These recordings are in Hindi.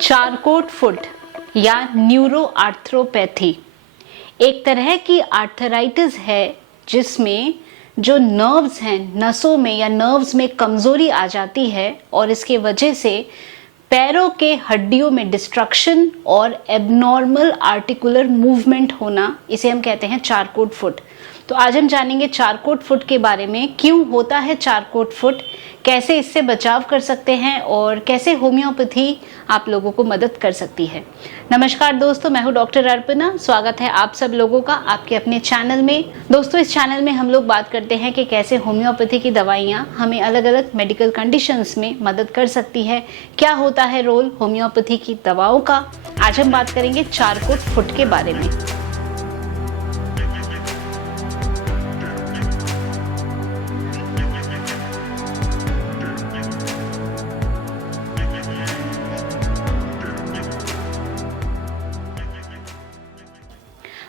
चारकोट फुट या न्यूरो आर्थ्रोपैथी एक तरह की आर्थराइटिस है जिसमें जो नर्व्स हैं, नसों में या नर्व्स में कमजोरी आ जाती है और इसके वजह से पैरों के हड्डियों में डिस्ट्रक्शन और एबनॉर्मल आर्टिकुलर मूवमेंट होना, इसे हम कहते हैं चारकोट फुट। तो आज हम जानेंगे चारकोट फुट के बारे में, क्यों होता है चारकोट फुट, कैसे इससे बचाव कर सकते हैं और कैसे होम्योपैथी आप लोगों को मदद कर सकती है। नमस्कार दोस्तों, मैं हूं डॉक्टर अर्पणा। स्वागत है आप सब लोगों का आपके अपने चैनल में। दोस्तों, इस चैनल में हम लोग बात करते हैं कि कैसे होम्योपैथी की दवाइयां हमें अलग अलग मेडिकल कंडीशंस में मदद कर सकती है, क्या होता है रोल होम्योपैथी की दवाओं का। आज हम बात करेंगे चारकोट फुट के बारे में।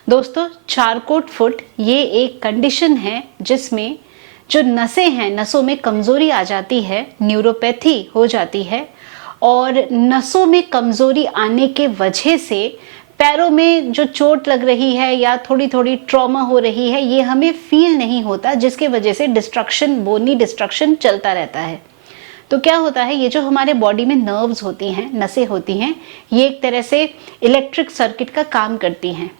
दोस्तों, चारकोट फुट ये एक कंडीशन है जिसमें जो नसें हैं, नसों में कमजोरी आ जाती है, न्यूरोपैथी हो जाती है और नसों में कमजोरी आने के वजह से पैरों में जो चोट लग रही है या थोड़ी थोड़ी ट्रॉमा हो रही है, ये हमें फील नहीं होता, जिसके वजह से डिस्ट्रक्शन, बोनी डिस्ट्रक्शन चलता रहता है। तो क्या होता है, ये जो हमारे बॉडी में नर्व्स होती हैं, नसें होती हैं, ये एक तरह से इलेक्ट्रिक सर्किट का काम करती हैं।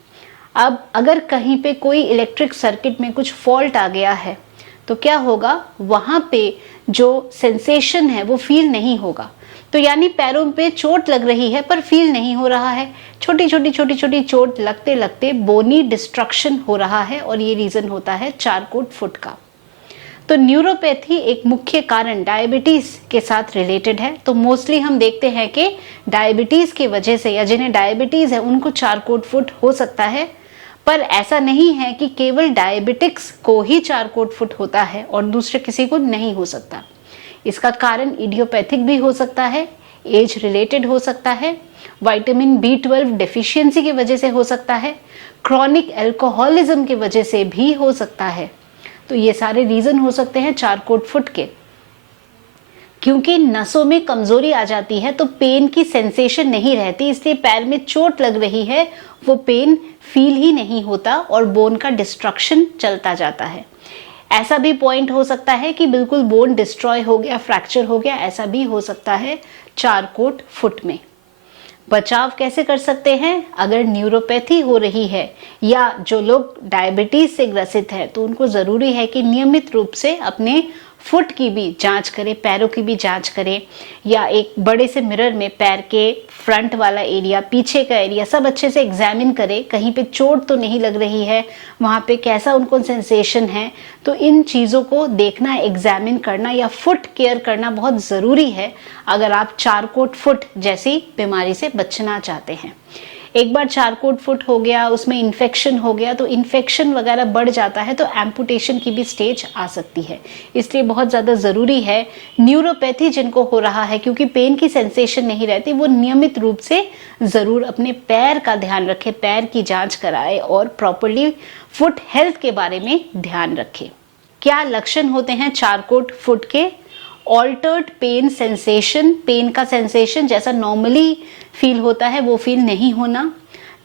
अब अगर कहीं पे कोई इलेक्ट्रिक सर्किट में कुछ फॉल्ट आ गया है तो क्या होगा, वहां पे जो सेंसेशन है वो फील नहीं होगा। तो यानी पैरों पे चोट लग रही है पर फील नहीं हो रहा है। छोटी छोटी चोट लगते लगते बोनी डिस्ट्रक्शन हो रहा है और ये रीजन होता है चारकोट फुट का। तो न्यूरोपैथी एक मुख्य कारण डायबिटीज के साथ रिलेटेड है। तो मोस्टली हम देखते हैं कि डायबिटीज की वजह से या जिन्हें डायबिटीज है उनको चारकोट फुट हो सकता है, पर ऐसा नहीं है कि केवल डायबिटिक्स को ही चारकोट फुट होता है और दूसरे किसी को नहीं हो सकता। इसका कारण इडियोपैथिक भी हो सकता है, एज रिलेटेड हो सकता है, विटामिन B12 डेफिशिएंसी की वजह से हो सकता है, क्रॉनिक अल्कोहलिज्म की वजह से भी हो सकता है। तो ये सारे रीजन हो सकते हैं चारकोट फुट के। क्योंकि नसों में कमजोरी आ जाती है तो पेन की सेंसेशन नहीं रहती, इसलिए पैर में चोट लग रही है वो पेन फील ही नहीं होता और बोन का डिस्ट्रक्शन चलता जाता है। ऐसा भी पॉइंट हो सकता है कि बिल्कुल बोन डिस्ट्रॉय हो गया, फ्रैक्चर हो गया, ऐसा भी हो सकता है चारकोट फुट में। बचाव कैसे कर सकते हैं? अगर न्यूरोपैथी हो रही है या जो लोग डायबिटीज से ग्रसित है तो उनको जरूरी है कि नियमित रूप से अपने फुट की भी जांच करें, पैरों की भी जांच करें, या एक बड़े से मिरर में पैर के फ्रंट वाला एरिया, पीछे का एरिया सब अच्छे से एग्जामिन करें, कहीं पे चोट तो नहीं लग रही है, वहाँ पे कैसा उनको सेंसेशन है। तो इन चीज़ों को देखना, एग्जामिन करना या फुट केयर करना बहुत ज़रूरी है अगर आप चारकोट फुट जैसी बीमारी से बचना चाहते हैं। एक बार चारकोट फुट हो गया, उसमें इन्फेक्शन हो गया, तो इन्फेक्शन वगैरह बढ़ जाता है तो एम्पुटेशन की भी स्टेज आ सकती है। इसलिए बहुत ज़्यादा ज़रूरी है न्यूरोपैथी जिनको हो रहा है, क्योंकि पेन की सेंसेशन नहीं रहती, वो नियमित रूप से ज़रूर अपने पैर का ध्यान रखें, पैर की जांच कराए और प्रॉपरली फुट हेल्थ के बारे में ध्यान रखें। क्या लक्षण होते हैं चारकोट फुट के? ऑल्टर्ड पेन सेंसेशन, पेन का सेंसेशन जैसा नॉर्मली फील होता है वो फील नहीं होना,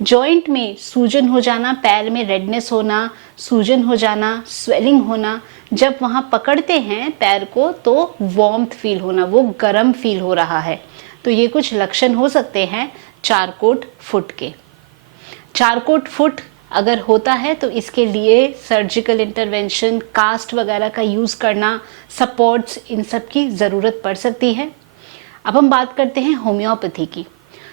जॉइंट में सूजन हो जाना, पैर में रेडनेस होना, सूजन हो जाना, स्वेलिंग होना, जब वहां पकड़ते हैं पैर को तो वार्मथ फील होना, वो गर्म फील हो रहा है। तो ये कुछ लक्षण हो सकते हैं चारकोट फुट के। चारकोट फुट अगर होता है तो इसके लिए सर्जिकल इंटरवेंशन, कास्ट वगैरह का यूज़ करना, सपोर्ट्स, इन सब की ज़रूरत पड़ सकती है। अब हम बात करते हैं होम्योपैथी की।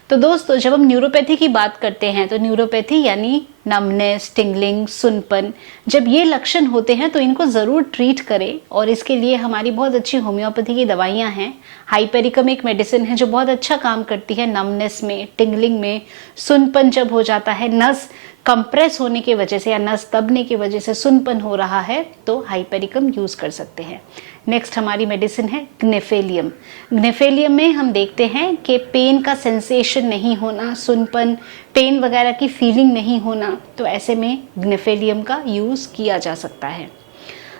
तो दोस्तों, जब हम न्यूरोपैथी की बात करते हैं तो न्यूरोपैथी यानी नमनेस, टिंगलिंग, सुनपन, जब ये लक्षण होते हैं तो इनको ज़रूर ट्रीट करें और इसके लिए हमारी बहुत अच्छी होम्योपैथी की दवाइयाँ हैं। हाइपेरिकम एक मेडिसिन है जो बहुत अच्छा काम करती है नमनेस में, टिंगलिंग में। सुनपन जब हो जाता है, नस कंप्रेस होने की वजह से या नस दबने की वजह से सुनपन हो रहा है तो हाइपेरिकम यूज़ कर सकते हैं। नेक्स्ट हमारी मेडिसिन है ग्नेफेलियम। ग्नेफेलियम में हम देखते हैं कि पेन का सेंसेशन नहीं होना, सुनपन, पेन वगैरह की फीलिंग नहीं होना, तो ऐसे में ग्नेफेलियम का यूज़ किया जा सकता है।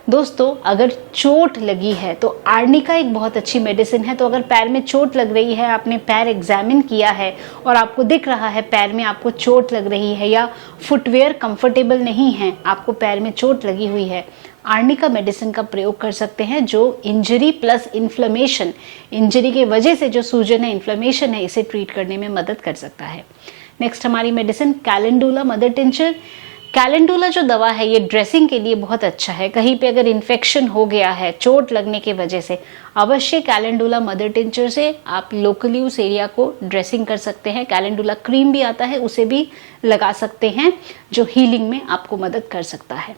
दोस्तों अगर चोट लगी है तो आर्निका एक बहुत अच्छी मेडिसिन है। तो अगर पैर में चोट लग रही है, आपने पैर एग्जामिन किया है और आपको दिख रहा है पैर में आपको चोट लग रही है या फुटवेयर कंफर्टेबल नहीं है, आपको पैर में चोट लगी हुई है, आर्निका मेडिसिन का प्रयोग कर सकते हैं जो इंजरी प्लस इन्फ्लेमेशन, इंजरी की वजह से जो सूजन है, इन्फ्लेमेशन है, इसे ट्रीट करने में मदद कर सकता है। नेक्स्ट हमारी medicine calendula mother tincture. Calendula जो दवा है ये ड्रेसिंग के लिए बहुत अच्छा है। कहीं पे अगर इन्फेक्शन हो गया है चोट लगने की वजह से, अवश्य कैलेंडुला मदर टिंचर से आप लोकली उस एरिया को ड्रेसिंग कर सकते हैं। कैलेंडुला क्रीम भी आता है, उसे भी लगा सकते हैं जो हीलिंग में आपको मदद कर सकता है।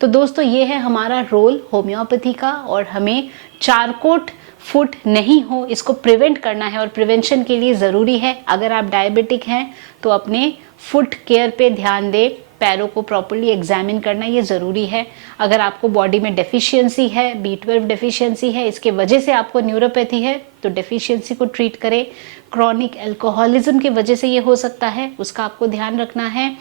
तो दोस्तों ये है हमारा रोल होम्योपैथी का, और हमें चारकोट फुट नहीं हो इसको प्रिवेंट करना है, और प्रिवेंशन के लिए ज़रूरी है अगर आप डायबिटिक हैं तो अपने फुट केयर पे ध्यान दें, पैरों को प्रॉपर्ली एग्जामिन करना ये ज़रूरी है। अगर आपको बॉडी में डेफिशिएंसी है, B12 डेफिशिएंसी है, इसके वजह से आपको न्यूरोपैथी है तो डेफिशिएंसी को ट्रीट करें। क्रॉनिक अल्कोहलिज्म की वजह से ये हो सकता है, उसका आपको ध्यान रखना है।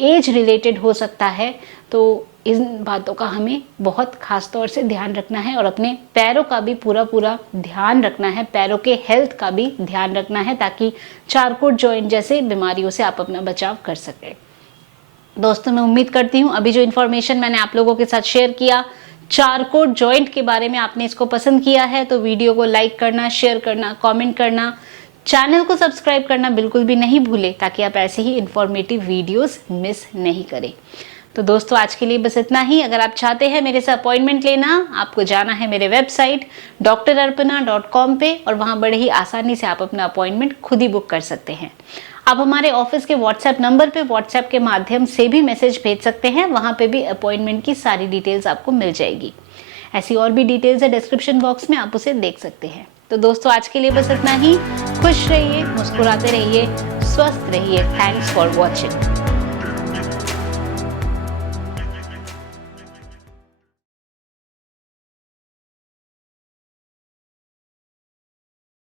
एज रिलेटेड हो सकता है, तो इन बातों का हमें बहुत खास तौर से ध्यान रखना है, और अपने पैरों का भी पूरा ध्यान रखना है, पैरों के हेल्थ का भी ध्यान रखना है, ताकि चारकोट जॉइंट जैसे बीमारियों से आप अपना बचाव कर सकें। दोस्तों मैं उम्मीद करती हूँ अभी जो इन्फॉर्मेशन मैंने आप लोगों के साथ शेयर किया चारकोट जॉइंट के बारे में, आपने इसको पसंद किया है तो वीडियो को लाइक करना, शेयर करना, कमेंट करना, चैनल को सब्सक्राइब करना बिल्कुल भी नहीं भूले, ताकि आप ऐसे ही इंफॉर्मेटिव वीडियोस मिस नहीं करें। तो दोस्तों आज के लिए बस इतना ही। अगर आप चाहते हैं मेरे से अपॉइंटमेंट लेना, आपको जाना है मेरे वेबसाइट drarpana.com पे, और वहाँ बड़े ही आसानी से आप अपना अपॉइंटमेंट खुद ही बुक कर सकते हैं। आप हमारे ऑफिस के व्हाट्सएप नंबर पे व्हाट्सएप के माध्यम से भी मैसेज भेज सकते हैं, वहाँ पे भी अपॉइंटमेंट की सारी डिटेल्स आपको मिल जाएगी। ऐसी और भी डिटेल्स है डिस्क्रिप्शन बॉक्स में, आप उसे देख सकते हैं। तो दोस्तों आज के लिए बस इतना ही। खुश रहिए, मुस्कुराते रहिए, स्वस्थ रहिए। Thanks for watching.